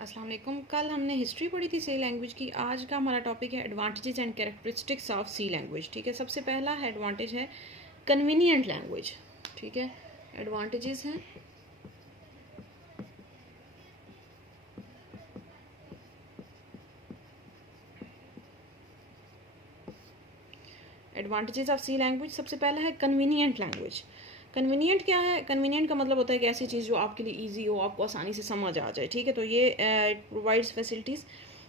अस्सलाम वालेकुम। कल हमने हिस्ट्री पढ़ी थी सी लैंग्वेज की। आज का हमारा टॉपिक है advantages and characteristics of C language. ठीक है, सबसे पहला है एडवांटेज है कन्वीनियंट लैंग्वेज। ठीक है, एडवांटेजेस हैं एडवांटेजेस ऑफ सी लैंग्वेज। सबसे पहला है कन्वीनियंट लैंग्वेज। कन्वीनियंट क्या है? कन्वीनियंट का मतलब होता है कि ऐसी चीज़ जो आपके लिए ईजी हो, आपको आसानी से समझ आ जाए। ठीक है, तो ये provides facilities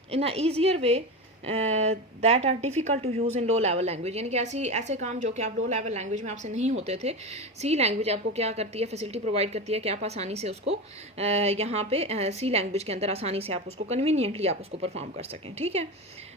in a easier way that are difficult to use in low level language. यानी कि ऐसे काम जो कि आप लो लेवल लैंग्वेज में आपसे नहीं होते थे, सी लैंग्वेज आपको क्या करती है, फैसिलिटी प्रोवाइड करती है कि आप आसानी से उसको यहाँ पे सी लैंग्वेज के अंदर आसानी से आप उसको कन्वीनियंटली आप उसको परफॉर्म कर सकें। ठीक है,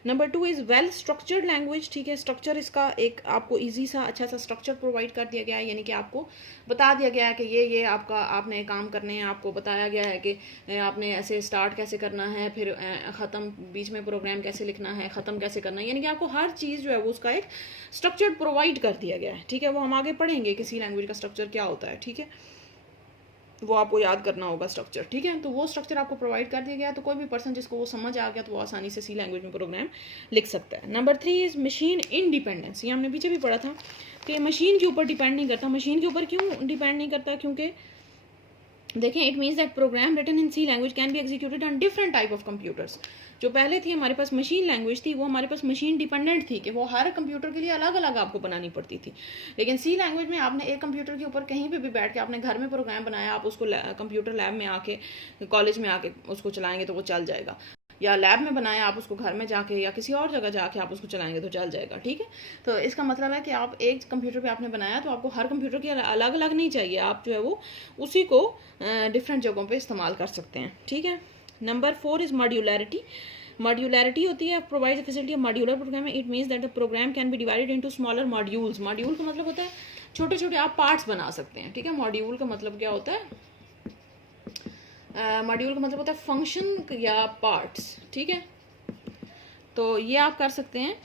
number 2 is well structured language. ठीक है, स्ट्रक्चर इसका एक आपको ईजी सा अच्छा सा स्ट्रक्चर प्रोवाइड कर दिया गया है। यानी कि आपको बता दिया गया है कि ये आपने काम करने हैं। आपको बताया गया है कि आपने ऐसे स्टार्ट कैसे करना है, फिर ख़त्म बीच में प्रोग्राम कैसे लिखना है, ख़त्म कैसे करना है। यानी कि आपको हर चीज़ जो है वो उसका एक स्ट्रक्चर प्रोवाइड कर दिया गया है। ठीक है, वो हम आगे पढ़ेंगे कि सी लैंग्वेज का स्ट्रक्चर क्या होता है। ठीक है, वो आपको याद करना होगा स्ट्रक्चर। ठीक है, तो वो स्ट्रक्चर आपको प्रोवाइड कर दिया गया है, तो कोई भी पर्सन जिसको वो समझ आ गया तो वो आसानी से सी लैंग्वेज में प्रोग्राम लिख सकता है। Number 3 is machine independence. ये हमने पीछे भी पढ़ा था कि मशीन के ऊपर डिपेंड नहीं करता। मशीन के ऊपर क्यों डिपेंड नहीं करता? क्योंकि देखें, it means that program written in C language can be executed on different type of computers. जो पहले थी हमारे पास मशीन लैंग्वेज थी, वो हमारे पास मशीन डिपेंडेंट थी कि वो हर कंप्यूटर के लिए अलग अलग आपको बनानी पड़ती थी। लेकिन सी लैंग्वेज में आपने एक कंप्यूटर के ऊपर कहीं पे भी बैठ के आपने घर में प्रोग्राम बनाया, आप उसको कंप्यूटर लैब में आके, कॉलेज में आके उसको चलाएंगे तो वो चल जाएगा, या लैब में बनाया आप उसको घर में जाके या किसी और जगह जाके आप उसको चलाएंगे तो चल जाएगा। ठीक है, तो इसका मतलब है कि आप एक कंप्यूटर पे आपने बनाया तो आपको हर कंप्यूटर की अलग अलग नहीं चाहिए, आप जो है वो उसी को डिफरेंट जगहों पे इस्तेमाल कर सकते हैं। ठीक है, नंबर 4 इज़ मॉड्यूलैरिटी। मॉड्यूलैरिटी होती है provide facility of modular program. It means that the program can be divided into smaller modules. Module का मतलब होता है छोटे छोटे आप पार्ट्स बना सकते हैं। ठीक है, मॉड्यूल का मतलब क्या होता है? मॉड्यूल का मतलब होता है फंक्शन या पार्ट्स। ठीक है, तो ये आप कर सकते हैं।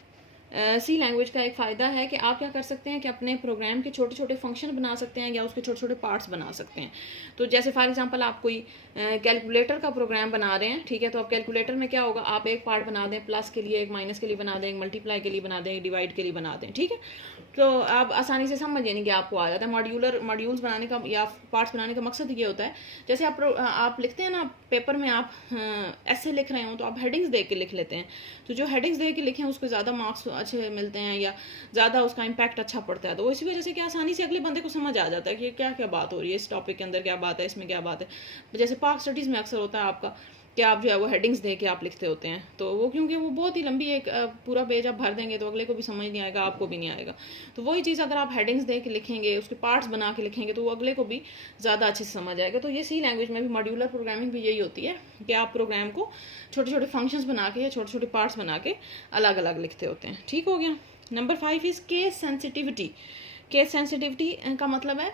सी लैंग्वेज का एक फ़ायदा है कि आप क्या कर सकते हैं कि अपने प्रोग्राम के छोटे छोटे फंक्शन बना सकते हैं या उसके छोटे छोटे पार्ट्स बना सकते हैं। तो जैसे फॉर एग्जांपल आप कोई कैलकुलेटर का प्रोग्राम बना रहे हैं। ठीक है, तो अब कैलकुलेटर में क्या होगा, आप एक पार्ट बना दें, प्लस के लिए, एक माइनस के लिए बना दें, एक मल्टीप्लाई के लिए बना दें, एक डिवाइड के लिए बना दें। ठीक है, तो आप आसानी से समझ यानी कि आपको आ जाता है। मॉड्यूल्स बनाने का या पार्ट्स बनाने का मकसद ये होता है, जैसे आप लिखते हैं ना पेपर में, आप ऐसे लिख रहे हो तो आप हेडिंग्स देख के लिख लेते हैं। तो जो हेडिंग्स देख के लिखे हैं उसको ज़्यादा मार्क्स अच्छे मिलते हैं या ज़्यादा उसका इम्पैक्ट अच्छा पड़ता है। तो इसी वजह से क्या आसानी से अगले बंदे को समझ आ जाता है कि क्या क्या बात हो रही है, इस टॉपिक के अंदर क्या बात है, इसमें क्या बात है। जैसे पाक स्टडीज़ में अक्सर होता है आपका कि आप जो है वो हेडिंग्स दे के आप लिखते होते हैं, तो वो क्योंकि वो बहुत ही लंबी एक पूरा पेज आप भर देंगे तो अगले को भी समझ नहीं आएगा, आपको भी नहीं आएगा। तो वही चीज़ अगर आप हेडिंग्स दे के लिखेंगे, उसके पार्ट्स बना के लिखेंगे तो वो अगले को भी ज़्यादा अच्छे से समझ आएगा। तो ये सी लैंग्वेज में भी मॉड्यूलर प्रोग्रामिंग भी यही होती है कि आप प्रोग्राम को छोटे छोटे फंक्शंस बना के या छोटे छोटे पार्ट्स बना के अलग अलग लिखते होते हैं। ठीक हो गया। Number 5 is case sensitivity. Case sensitivity का मतलब है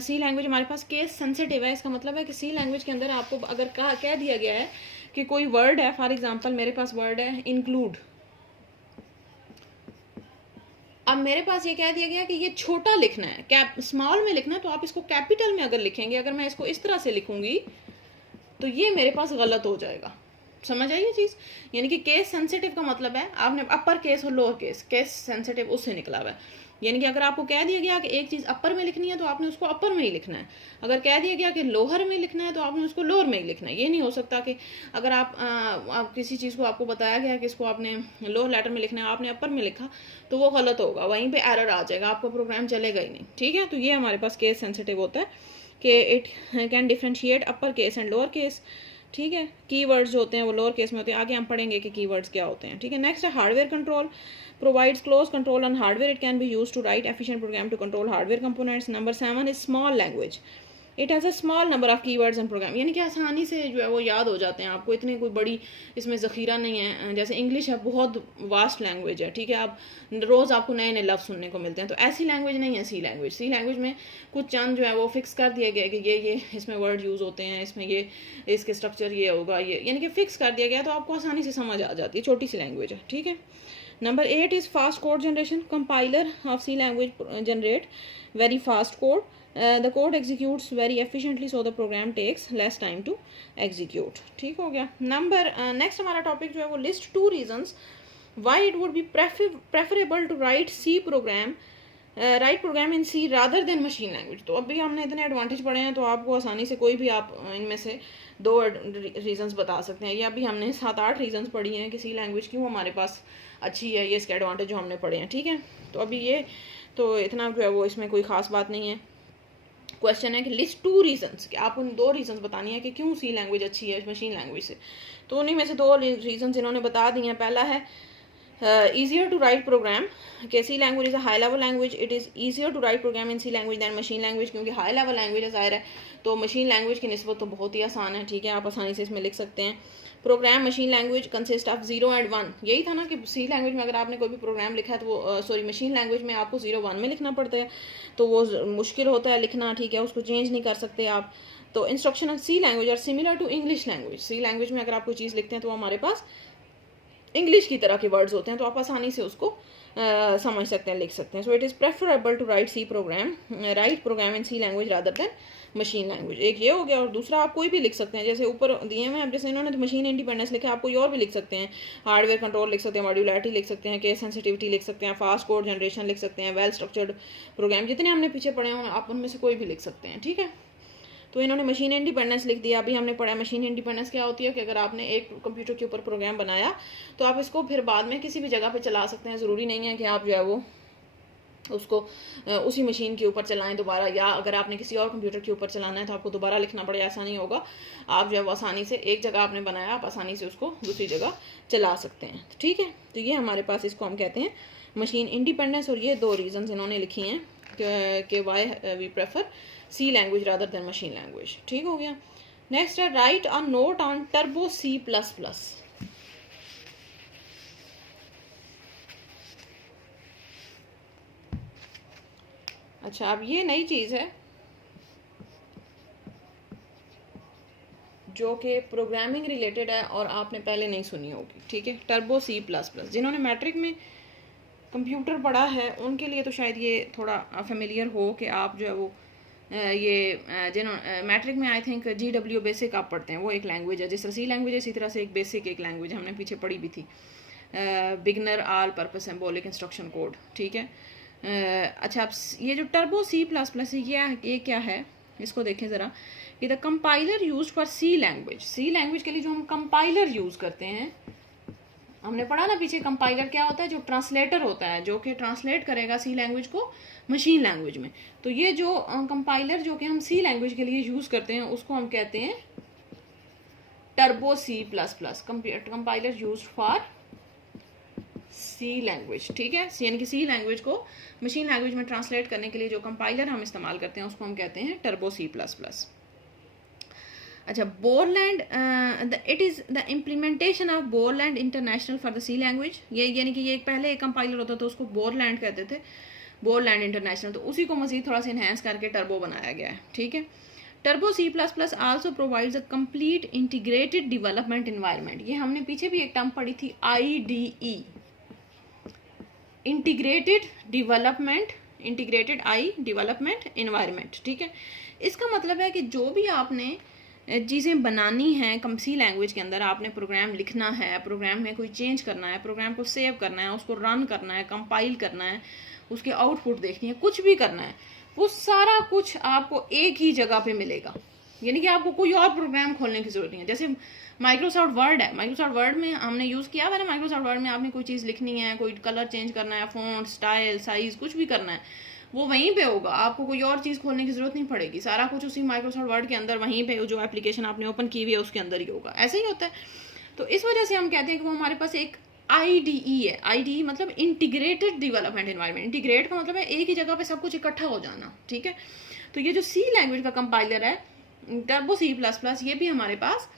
सी लैंग्वेज हमारे पास केस सेंसिटिव है। इसका मतलब है कि सी लैंग्वेज के अंदर आपको अगर कह दिया गया है कि कोई वर्ड है, फॉर एग्जांपल मेरे पास वर्ड है इंक्लूड। अब मेरे पास ये कह दिया गया कि ये छोटा लिखना है, कैप स्मॉल में लिखना है, तो आप इसको कैपिटल में अगर लिखेंगे, अगर मैं इसको इस तरह से लिखूंगी तो ये मेरे पास गलत हो जाएगा। समझ आई ये चीज़? यानी कि केस सेंसिटिव का मतलब है आपने अपर केस और लोअर केस, केस सेंसिटिव उससे निकला हुआ है। यानी कि अगर आपको कह दिया गया कि एक चीज़ अपर में लिखनी है तो आपने उसको अपर में ही लिखना है। अगर कह दिया गया कि लोअर में लिखना है तो आपने उसको लोअर में ही लिखना है। ये नहीं हो सकता कि अगर आप किसी चीज़ को आपको बताया गया कि इसको आपने लोअर लेटर में लिखना है, आपने अपर में लिखा तो वो गलत होगा, वहीं पर एरर आ जाएगा, आपका प्रोग्राम चलेगा ही नहीं। ठीक है, तो ये हमारे पास केस सेंसिटिव होता है कि it can differentiate upper case and lower case. ठीक है, कीवर्ड्स जो होते हैं वो लोअर केस में होते हैं। आगे हम पढ़ेंगे कि कीवर्ड्स क्या होते हैं। ठीक है, नेक्स्ट है hardware control. Provides close control on hardware. It can be use to write efficient program to control hardware components. Number 7 is small language. It has a small number of keywords and program. यानी कि आसानी से जो है वो याद हो जाते हैं आपको, इतनी कोई बड़ी इसमें ज़ख़ीरा नहीं है। जैसे इंग्लिश है, बहुत वास्ट लैंग्वेज है। ठीक है, आप रोज़ आपको नए नए लफ्ज़ सुनने को मिलते हैं, तो ऐसी लैंग्वेज नहीं है सी लैंग्वेज। सी लैंग्वेज में कुछ चंद जो है वो फिक्स कर दिए गए कि ये इसमें वर्ड यूज़ होते हैं, इसमें ये इसके स्ट्रक्चर ये होगा, ये यानी कि फिक्स कर दिया गया, तो आपको आसानी से समझ आ जाती है। छोटी सी लैंग्वेज है। ठीक है, number 8 is fast code generation. Compiler of C language generate very fast code the code executes very efficiently so the program takes less time to execute. ठीक हो गया। नेक्स्ट हमारा टॉपिक जो है वो list 2 reasons why it would be preferable to write program in C rather than machine language. तो अभी हमने इतने एडवांटेज पढ़े हैं तो आपको आसानी से कोई भी आप इनमें से 2 रीजंस बता सकते हैं। ये अभी हमने 7-8 रीजंस पढ़ी हैं कि सी लैंग्वेज क्यों हमारे पास अच्छी है, ये इसके एडवांटेज जो हमने पढ़े हैं। ठीक है, तो अभी ये तो इतना जो है वो इसमें कोई ख़ास बात नहीं है। क्वेश्चन है कि लिस्ट 2 रीजंस, कि आप उन 2 रीजंस बतानी है कि क्यों सी लैंग्वेज अच्छी है मशीन लैंग्वेज से। तो उन्हीं में से 2 रीजंस इन्होंने बता दी हैं। पहला है easier to write program, कि C language is a high level language, it is easier to write program in C language than machine language, क्योंकि हाई लेवल लैंग्वेज है ज़ाहिर है तो मशीन लैंग्वेज की निस्बत तो बहुत ही आसान है। ठीक है, आप आसानी से इसमें लिख सकते हैं। Program machine language consist of 0 and 1, यही था ना कि सी लैंग्वेज में अगर आपने कोई भी प्रोग्राम लिखा है तो वो मशीन लैंग्वेज में आपको 0-1 में लिखना पड़ता है, तो वो मुश्किल होता है लिखना। ठीक है, उसको चेंज नहीं कर सकते आप। तो instruction of C language are similar to English language. C language में अगर आप कोई चीज़ लिखते हैं तो हमारे पास इंग्लिश की तरह के वर्ड्स होते हैं, तो आप आसानी से उसको समझ सकते हैं, लिख सकते हैं। So it is preferable to write program in C language rather than machine language. एक ये हो गया, और दूसरा आप कोई भी लिख सकते हैं, जैसे ऊपर दिए हुए हैं, जैसे इन्होंने तो मशीन इंडिपेंडेंस लिखा है, आप कोई और भी लिख सकते हैं। हार्डवेयर कंट्रोल लिख सकते हैं, मॉड्यूलरिटी लिख सकते हैं, केस सेंसिटिविटी लिख सकते हैं, फास्ट कोड जनरेशन लिख सकते हैं, वेल स्ट्रक्चर्ड प्रोग्राम, जितने हमने पीछे पढ़े हैं आप उनमें से कोई भी लिख सकते हैं। ठीक है, तो इन्होंने मशीन इंडिपेंडेंस लिख दिया। अभी हमने पढ़ा मशीन इंडिपेंडेंस क्या होती है कि अगर आपने एक कंप्यूटर के ऊपर प्रोग्राम बनाया तो आप इसको फिर बाद में किसी भी जगह पे चला सकते हैं। ज़रूरी नहीं है कि आप जो है वो उसको उसी मशीन के ऊपर चलाएं दोबारा, या अगर आपने किसी और कंप्यूटर के ऊपर चलाना है तो आपको दोबारा लिखना पड़े, ऐसा नहीं होगा। आप जो है वो आसानी से एक जगह आपने बनाया, आप आसानी से उसको दूसरी जगह चला सकते हैं। ठीक है, तो ये हमारे पास इसको हम कहते हैं मशीन इंडिपेंडेंस, और ये 2 रीजन इन्होंने लिखी हैं कि why we prefer C language rather than machine language. ठीक हो गया। नेक्स्ट है write a note on turbo C++। अच्छा, अब ये नई चीज़ है जो कि प्रोग्रामिंग रिलेटेड है और आपने पहले नहीं सुनी होगी। ठीक है, टर्बो C++। जिन्होंने मैट्रिक में कंप्यूटर पढ़ा है उनके लिए तो शायद ये थोड़ा फेमिलियर हो कि आप जो है वो ये जिन्होंने मैट्रिक में आई थिंक GW बेसिक आप पढ़ते हैं, वो एक लैंग्वेज है। जिस तरह सी लैंग्वेज है इसी तरह से एक बेसिक एक लैंग्वेज हमने पीछे पढ़ी भी थी, beginner all purpose symbolic instruction code. ठीक है, अच्छा, अब ये जो टर्बो C++ ये क्या है, इसको देखें ज़रा कि the compiler use for C language के लिए जो हम कंपाइलर यूज़ करते हैं, हमने पढ़ा ना पीछे, कंपाइलर क्या होता है, जो ट्रांसलेटर होता है, जो कि ट्रांसलेट करेगा सी लैंग्वेज को मशीन लैंग्वेज में। तो ये जो कंपाइलर जो कि हम सी लैंग्वेज के लिए यूज़ करते हैं उसको हम कहते हैं turbo C++, compiler use for C language. ठीक है, यानी कि सी लैंग्वेज को मशीन लैंग्वेज में ट्रांसलेट करने के लिए जो कंपाइलर हम इस्तेमाल करते हैं उसको हम कहते हैं टर्बो C++। अच्छा, Borland, it is the implementation of Borland International for the C language. ये यानी कि ये पहले एक कंपाइलर होता था उसको बोरलैंड कहते थे, बोरलैंड इंटरनेशनल, तो उसी को मज़ीद थोड़ा सा इन्हेंस करके टर्बो बनाया गया है। ठीक है, turbo C++ also provides a complete integrated development environment. ये हमने पीछे भी एक टर्म पढ़ी थी, IDE, इंटीग्रेटेड डेवलपमेंट इन्वायरमेंट। ठीक है, इसका मतलब है कि जो भी आपने चीज़ें बनानी हैं कम सी लैंग्वेज के अंदर, आपने प्रोग्राम लिखना है, प्रोग्राम में कोई चेंज करना है, प्रोग्राम को सेव करना है, उसको रन करना है, कंपाइल करना है, उसके आउटपुट देखनी है, कुछ भी करना है, वो सारा कुछ आपको एक ही जगह पे मिलेगा। यानी कि आपको कोई और प्रोग्राम खोलने की जरूरत नहीं है। जैसे माइक्रोसॉफ्ट वर्ड है, माइक्रोसॉफ्ट वर्ड में हमने यूज़ किया है ना, माइक्रोसॉफ्ट वर्ड में आपने कोई चीज़ लिखनी है, कोई कलर चेंज करना है, फॉन्ट, स्टाइल, साइज, कुछ भी करना है, वो वहीं पे होगा, आपको कोई और चीज़ खोलने की ज़रूरत नहीं पड़ेगी। सारा कुछ उसी माइक्रोसॉफ्ट वर्ड के अंदर वहीं पे जो एप्लीकेशन आपने ओपन की हुई है उसके अंदर ही होगा। ऐसे ही होता है। तो इस वजह से हम कहते हैं कि वो हमारे पास एक IDE है। IDE मतलब इंटीग्रेटेड डेवलपमेंट एनवायरनमेंट। इंटीग्रेट का मतलब है एक ही जगह पे सब कुछ इकट्ठा हो जाना। ठीक है, तो ये जो सी लैंग्वेज का कंपाइलर है टर्बो C++, ये भी हमारे पास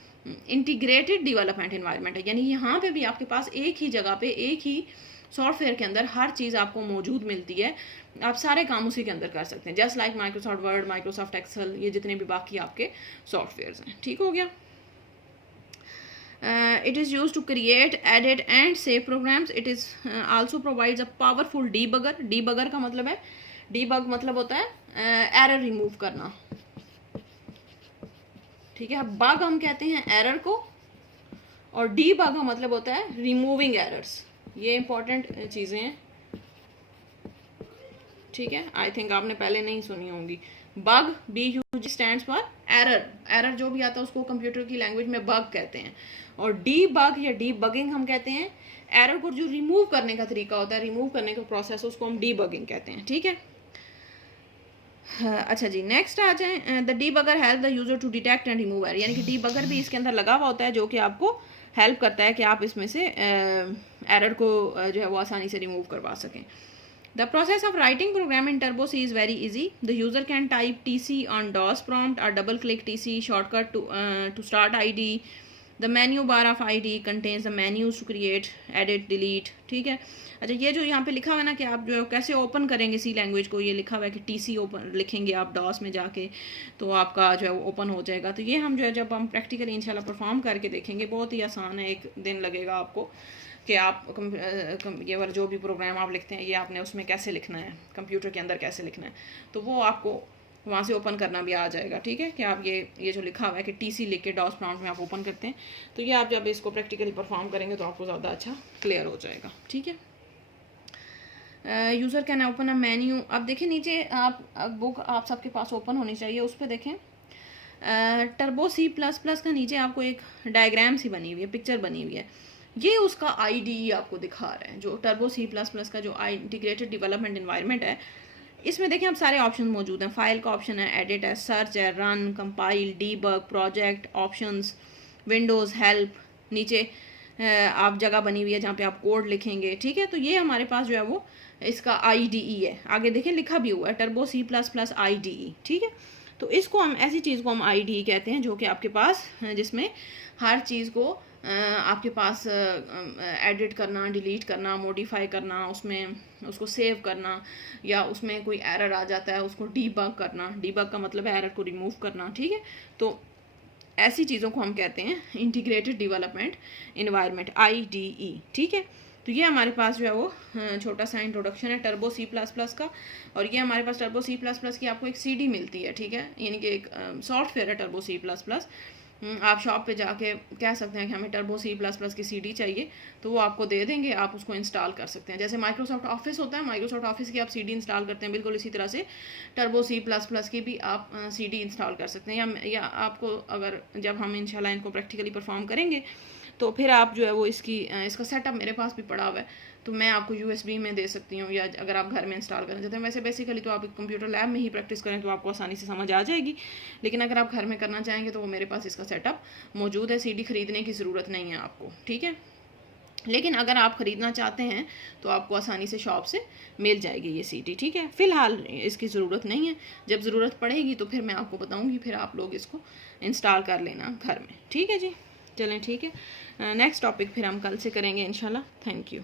इंटीग्रेटेड डेवलपमेंट एनवायरनमेंट है। यानी यहाँ पे भी आपके पास एक ही जगह पे एक ही सॉफ्टवेयर के अंदर हर चीज़ आपको मौजूद मिलती है, आप सारे काम उसी के अंदर कर सकते हैं। Just like Microsoft Word, Microsoft Excel, ये जितने भी बाकी आपके सॉफ्टवेयर हैं। ठीक हो गया। It is used to create, edit and save programs. It is also provides a powerful debugger. Debugger का मतलब है, debug मतलब होता है एरर रिमूव करना, ठीक है। बग हम कहते हैं एरर को, और डी बग का मतलब होता है रिमूविंग एरर्स। ये इंपॉर्टेंट चीज़ें हैं, ठीक है। आई थिंक आपने पहले नहीं सुनी होंगी। Bug, BUG stands for error. Error जो भी आता है उसको कंप्यूटर की लैंग्वेज में बग कहते हैं। और डी बग या डी बगिंग हम कहते हैं एरर को जो रिमूव करने का तरीका होता है, रिमूव करने का प्रोसेस, उसको हम डी बगिंग कहते हैं, ठीक है। अच्छा जी, नेक्स्ट आ जाए। The debugger help the user to detect and remove error, यानी कि डीबगर भी इसके अंदर लगा हुआ होता है जो कि आपको हेल्प करता है कि आप इसमें से एरर को जो है वो आसानी से रिमूव करवा सकें। The process of writing program in turbo C is very easy. The user can type TC on DOS prompt और double click TC shortcut to start ID। The menu bar of ID contains the menus to create, edit, delete, ठीक है। अच्छा, ये जो यहाँ पे लिखा हुआ है ना कि आप जो है कैसे ओपन करेंगे सी लैंग्वेज को, ये लिखा हुआ है कि TC ओपन लिखेंगे आप DOS में जाके तो आपका जो है वो ओपन हो जाएगा। तो ये हम जो है जब हम प्रैक्टिकली इंशाल्लाह परफॉर्म करके देखेंगे, बहुत ही आसान है, एक दिन लगेगा आपको कि आप ये वाला जो भी प्रोग्राम आप लिखते हैं ये आपने उसमें कैसे लिखना है, कंप्यूटर के अंदर कैसे लिखना है, तो वो आपको वहाँ से ओपन करना भी आ जाएगा, ठीक है। कि आप ये जो लिखा हुआ है कि TC लिख के DOS prompt में आप ओपन करते हैं, तो ये आप जब इसको प्रैक्टिकली परफॉर्म करेंगे तो आपको ज़्यादा अच्छा क्लियर हो जाएगा, ठीक है। User can open a menu. अब देखिए नीचे आप बुक आप सबके पास ओपन होनी चाहिए, उस पर देखें टर्बो C++ का नीचे आपको एक डायग्राम सी बनी हुई है, पिक्चर बनी हुई है, ये उसका IDE आपको दिखा रहा है। जो टर्बो C++ का जो इंटीग्रेटेड डेवलपमेंट इन्वायरमेंट है, इसमें देखिए अब सारे ऑप्शन मौजूद हैं। फाइल का ऑप्शन है, एडिट है, सर्च है, run, compile, debug, project, options, Windows, help, नीचे आप जगह बनी हुई है जहाँ पे आप कोड लिखेंगे, ठीक है। तो ये हमारे पास जो है वो इसका IDE है। आगे देखिए लिखा भी हुआ है टर्बो C++ IDE, ठीक है। तो इसको हम ऐसी चीज़ को हम IDE कहते हैं जो कि आपके पास जिसमें हर चीज़ को आपके पास एडिट करना, डिलीट करना, मॉडिफाई करना, उसमें उसको सेव करना, या उसमें कोई एरर आ जाता है उसको डीबग करना। डीबग का मतलब है एरर को रिमूव करना, ठीक है। तो ऐसी चीज़ों को हम कहते हैं इंटीग्रेटेड डेवलपमेंट इन्वायरमेंट, IDE, ठीक है। तो ये हमारे पास जो है वो छोटा सा इंट्रोडक्शन है टर्बो C++ का। और ये हमारे पास टर्बो C++ की आपको एक CD मिलती है, ठीक है, यानी कि एक सॉफ्टवेयर है टर्बो C++। आप शॉप पे जाके कह सकते हैं कि हमें टर्बो C++ की CD चाहिए, तो वो आपको दे देंगे, आप उसको इंस्टॉल कर सकते हैं। जैसे माइक्रोसॉफ्ट ऑफिस होता है, माइक्रोसॉफ्ट ऑफिस की आप CD इंस्टॉल करते हैं, बिल्कुल इसी तरह से टर्बो C++ की भी आप CD इंस्टॉल कर सकते हैं। या आपको अगर जब हम इंशाल्लाह इनको प्रैक्टिकली परफॉर्म करेंगे तो फिर आप जो है वो इसका सेटअप मेरे पास भी पड़ा हुआ है, तो मैं आपको USB में दे सकती हूँ, या अगर आप घर में इंस्टॉल करना चाहते हैं। वैसे बेसिकली तो आप कंप्यूटर लैब में ही प्रैक्टिस करें तो आपको आसानी से समझ आ जाएगी, लेकिन अगर आप घर में करना चाहेंगे तो वो मेरे पास इसका सेटअप मौजूद है। CD खरीदने की ज़रूरत नहीं है आपको, ठीक है। लेकिन अगर आप ख़रीदना चाहते हैं तो आपको आसानी से शॉप से मिल जाएगी ये CD, ठीक है। फ़िलहाल इसकी ज़रूरत नहीं है, जब ज़रूरत पड़ेगी तो फिर मैं आपको बताऊँगी, फिर आप लोग इसको इंस्टॉल कर लेना घर में, ठीक है जी। चलें, ठीक है। नेक्स्ट टॉपिक फिर हम कल से करेंगे इंशाल्लाह। Thank you.